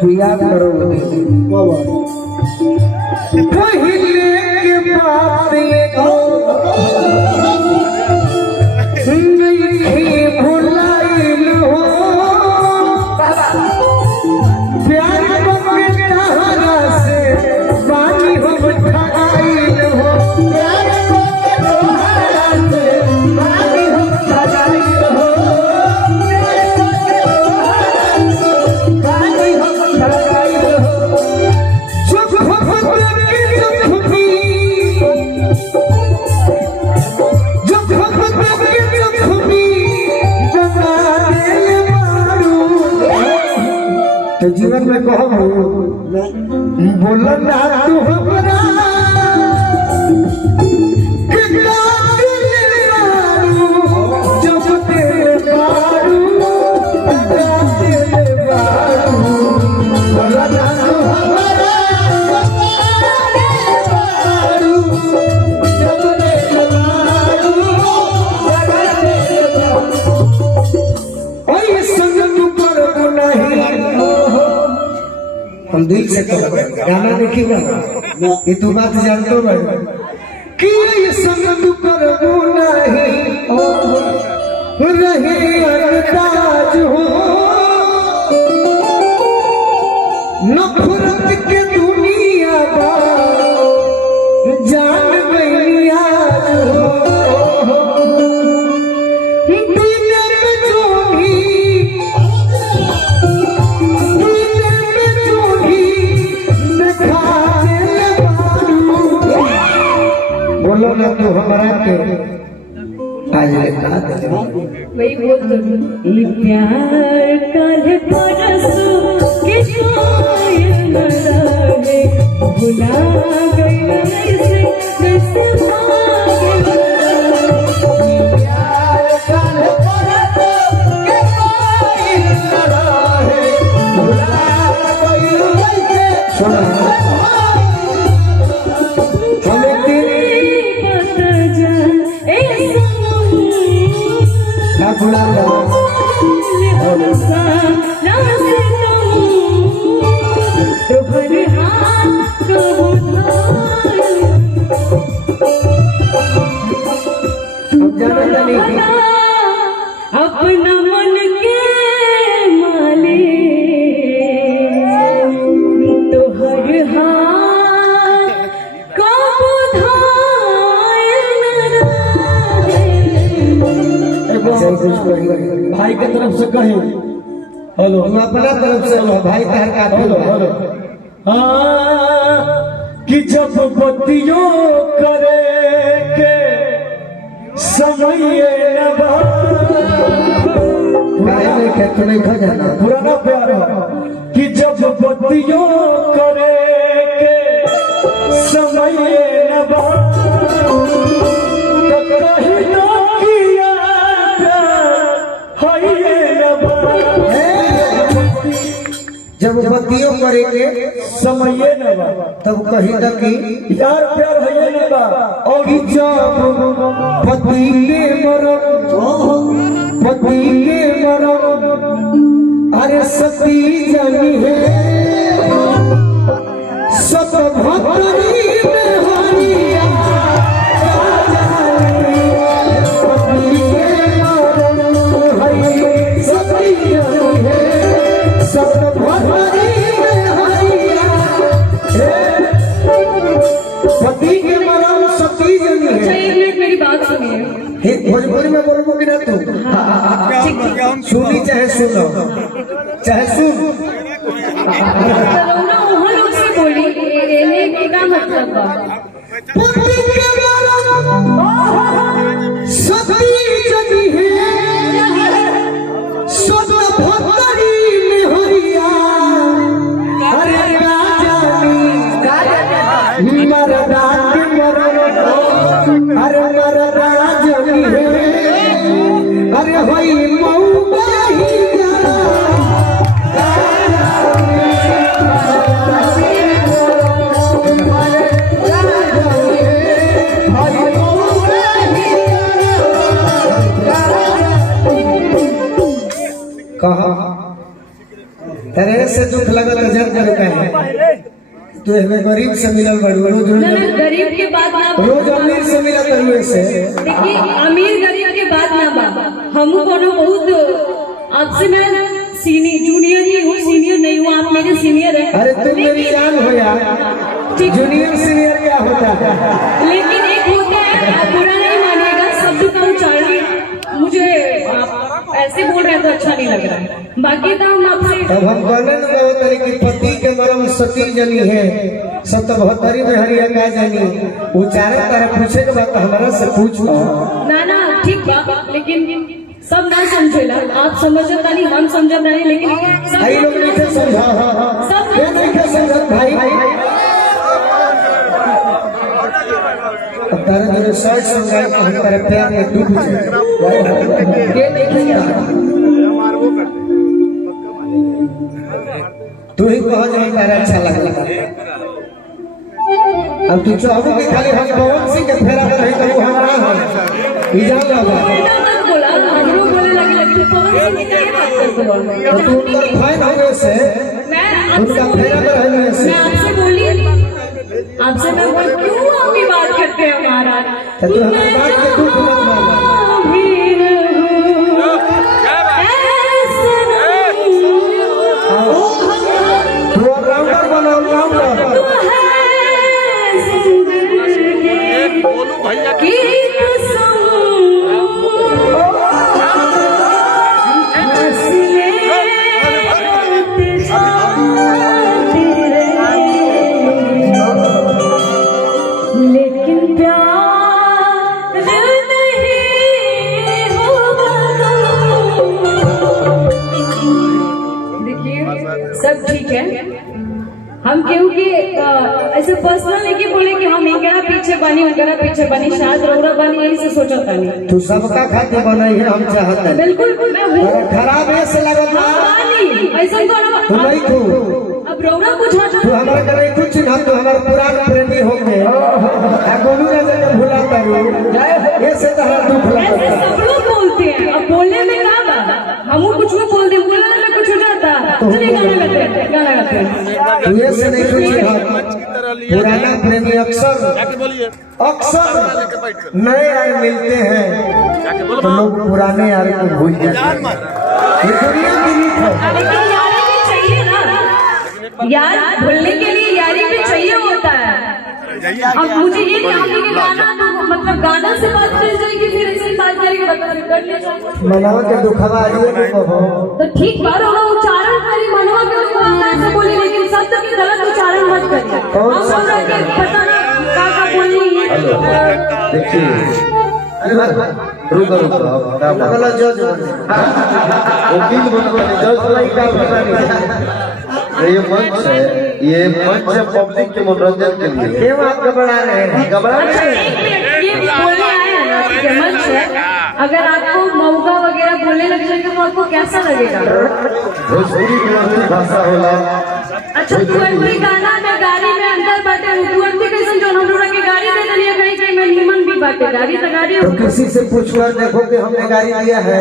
तू याद करो पहले के बात नहीं भुलाइल हो प्यार बगैरा से पानी हम ठगाइल हो प्यार बगैरा से पानी हम ठगाइल हो पानी हम ठगाइल हो चुप तो जीवन में कहो बोलो ना तू हमरा जब तेरे बारू बोलो ना तू हमरा जब तेरे बारू संग तू करो नहीं हम दिल से गाना देखी ये तो बात जानते हो कि ये संग तू करबो नहीं रहे अंदाज हो नफरत के दुनिया बा जान गई आज हो बोलो ना तू हमारा के आज लेता वही बोल दो प्यार कल परसों के कोयल न लगे भुला गई ऐसे कैसे भागे प्यार कल परसों के कोयल न लगे भुला गई ऐसे सुना अपना मन के मालिक तो हर हाथ को भाई के तरफ से कहे हेलो अपना तरफ से भाई कहर का हेलो हेलो हाँ कि जब बत्तियों करे के समय पुराना प्यार कि जब बत्तियों करे के समय जब बत्तियों करे के समय न बा तब कही न कि यार प्यार है न बा और जब पति के मरम अरे सती जानी है सत भक्तरी में हरिया पति के मरम है सती जानी है सत भक्तरी में हरिया पति के मरम सती जानी है। मेरी बात सुनिए भोजपुरी में बोलबो कि ना तू सुनी चाहे सुनो चाहे सुन वहाँ लोग से बोली क्या मतलब सती जनी है सब भक्तरी में हरिया अरे राजानी मरदा के मरद अरे मरदा जनी है अरे होई मौका ही तेरे से दुख लगत जन कर कहे तू हमें गरीब से मिलल बड़ू रोज ना ना गरीब के बात ना रोज अमीर से मिलत हुए से देखिए अमीर गरीब के बात ना बा हम कोनो बहुत आपसे मैं जूनियर ही हूँ सीनियर नहीं हूँ आप मेरे सीनियर हैं। अरे तुम मेरी जान हो यार जूनियर सीनियर क्या होता है लेकिन एक होता है आप बुरा नहीं मानिएगा शब्द का उच्चारण मुझे आप ऐसे बोल रहे हैं तो अच्छा नहीं लग रहा है बाकी तो हम आपसे अब हम कहने न बहुत तरीके पति के मरम सती जनी है 77 में हरिया का जानी उच्चारण तारा पूछे के बाद हमारा से पूछ ना ना ठीक बा लेकिन सब ना समझेला आप समझता नहीं हम समझता नहीं लेकिन आई लोग नहीं समझा सब ये नहीं समझा भाई तारा जो सच समझा हम तारे प्यार में डूब जाए ये नहीं तू ही कह जो तारा अच्छा लगा अब तू चाहो कि खाली हम पवन सिंह के फेरा में नहीं तो हमारा है ई जान लो बोला हमरो बोले लगी पवन सिंह के क्या बात करते हो तो तू उनका फाइन होने से मैं उनका फेरा में रहने से मैं आपसे बोली आपसे मैं बोल क्यों आपकी बात करते हैं हमारा तो तू हमारी बात के दुख मत मान तू ऑलराउंडर बनो ऑलराउंडर बोलू भैया की लेकिन प्यार नहीं होगा देखिए सब ठीक है हम केहू के ऐसे पर्सनल लेके बोले कि हम एकरा पीछे बनी शायद रौरा बनी यही से सोचा था नहीं तू सबका खातिर बनाई है हम चाहते हैं बिल्कुल मैं हूँ अरे खराब है से लगत ना ऐसा तू नहीं करो तू अब रौरा कुछ तू हमारे करे कुछ ना तू हमारे पुराने प्रेमी हो गए आ गोलू राजा के भुला करू ये से तहरा दुख ऐसे लगता सब लोग बोलते हैं अब बोलने में क्या बात हम कुछ भी बोल दे बोलने में कुछ हो जाता चलिए गाना गाते हैं तू ये से नहीं कुछ पुराना प्रेमी अक्सर नए यार मिलते हैं तो लोग पुराने यार को भूल जाते हैं ये दुनिया की रीत है लेकिन यारी भी चाहिए ना यार भूलने के लिए यारी भी चाहिए होता है अब मुझे ये नहीं आती कि गाना तो मतलब गाना से बात कर जाएगी फिर ऐसे बात करेंगे मतलब कर ले जाओ मनावा के दुखवा आइए नहीं कहो तो ठीक बात होगा उच्चारण करी मनवा के दुखवा ऐसे बोली लेकिन शब्द की गलत उच्चारण मत करिए हम सब रह के पता ना का बोली देखिए रुको मतलब जज वकील बनबो जज नहीं का पता नहीं ये मंच है पब्लिक के मनोरंजन के लिए क्यों आप घबरा रहे हैं घबरा अच्छा रहे एक मिनट ये बोलने आए हैं ना कि मंच है अगर आपको मौका वगैरह बोलने लग जाएगा तो आपको कैसा लगेगा भोजपुरी की मधुर भाषा होला अच्छा तुअर्ती गाना ना गाड़ी में अंदर बाटे तुअर्ती कैसे जो हम लोग के गाड़ी दे दिया कहीं कहीं में निमन भी बाटे गाड़ी तो गाड़ी तो किसी से पूछकर देखो कि हमने गाड़ी दिया है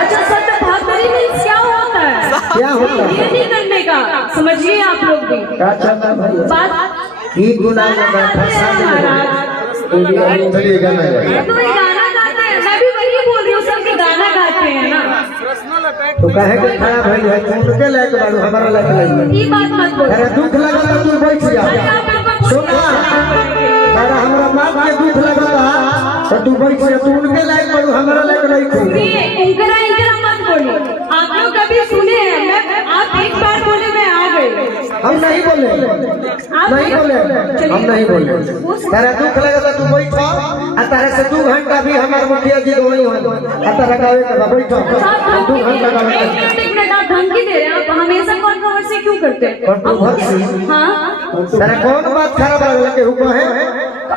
अच्छा सत्य बहादुरी में क्या होता है क्या होता है? ये नहीं करने का समझिए आप लोग भी क्या चलता भैया बात की गुनाह में मैं फंसा महाराज चलिए गाना गाइए। तो ये गाना गाते हैं मैं भी वही बोल रही हूँ सब के गाना गाते हैं ना तो कहे कि खराब भई है तुम उनके लायक बाड़ू हमारा लायक नहीं ये बात मत बोलो अरे दुख लगा तो तू बैठ जा सुना अरे हमरा माँ के दुख लगा तो तू बैठ जा तू उनके लायक बाड़ू हमारा लायक नहीं तू उनकरा इनकरा मत बोलो आप लोग कभी सुने हैं आप एक बार बोले मैं आ गई हम नहीं बोले नहीं बोले हम नहीं बोले तेरा दुख लगा तो तू बैठ आ तेरे से 2 घंटा भी हमारे मुखिया जी वही हो आ तेरा गावे का बैठ 2 घंटा का एक मिनट आप धमकी दे रहे हैं आप हमेशा कंट्रोवर्सी क्यों करते हैं कंट्रोवर्सी हाँ तेरा कौन बात खराब लगे हुआ है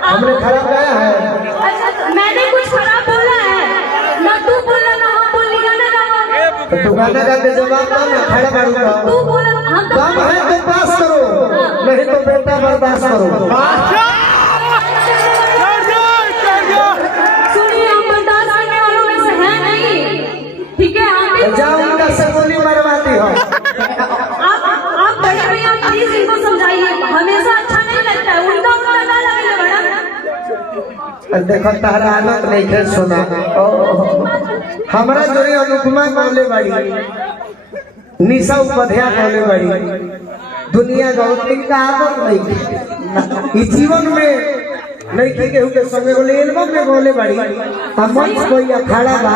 हमने खराब गाया है अच्छा मैंने कुछ खराब बोला है ना तू बोला ना हम बोली गाना गाओ तो तू गाना गा के जवाब दो ना खड़ा बाड़ूगा तू बोला हम तो कम है तो पास करो नहीं तो बेटा बर्दाश्त करो सुनिए हम बर्दाश्त करने वालों में से है नहीं ठीक है आप जाओ उनका से गोली मरवाती हो देखो तारा आनंद नहीं है सुना हमारा जोड़ी अनुपमा गौले बाड़ी निशा उपाध्याय गौले बाड़ी दुनिया गौती का आदत नहीं इस जीवन में नहीं केहू के संगे बोले एल्बम में बोले बड़ी हम मंच कोई अखाड़ा बा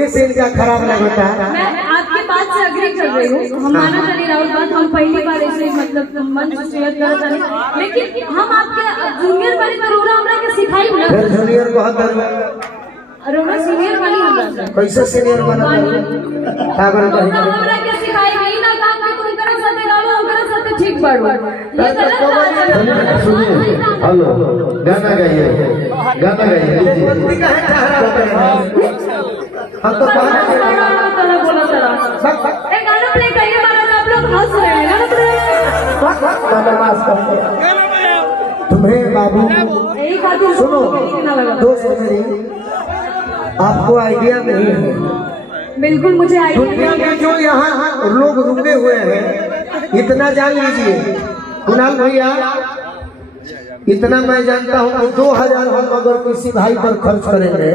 ऐसे इनका खराब लगता मैं आपकी बात से अग्री कर रही हूँ। हम माना चली राहुल बात हम पहली बार ऐसे मतलब मंच शेयर कर रहे हैं, लेकिन हम आपके जूनियर वाली करोड़ा हमरा के सिखाई ना। फिर जूनियर को हद रोना सीनियर वाली हमरा कैसे सीनियर बना पागल रोना हमरा के सिखाई नहीं ना काम कि तुम करे साथे गालो करे साथे ठीक बाड़ो ये गलत बात है। सुनिए हेलो गाना गाइए लीजिए का है ठहरा हम तो बोला तरह एक गाना प्ले करिए मारा आप लोग हंस रहे हैं तुम्हें बाबू एक आदमी सुनो कितना लगा दोस्त मेरी आपको आइडिया नहीं है बिल्कुल मुझे दुनिया आइडिया में जो यहाँ लोग रुके हुए हैं इतना जान लीजिए कुणाल भैया इतना मैं जानता हूँ कि 2000 हम अगर किसी भाई पर खर्च करेंगे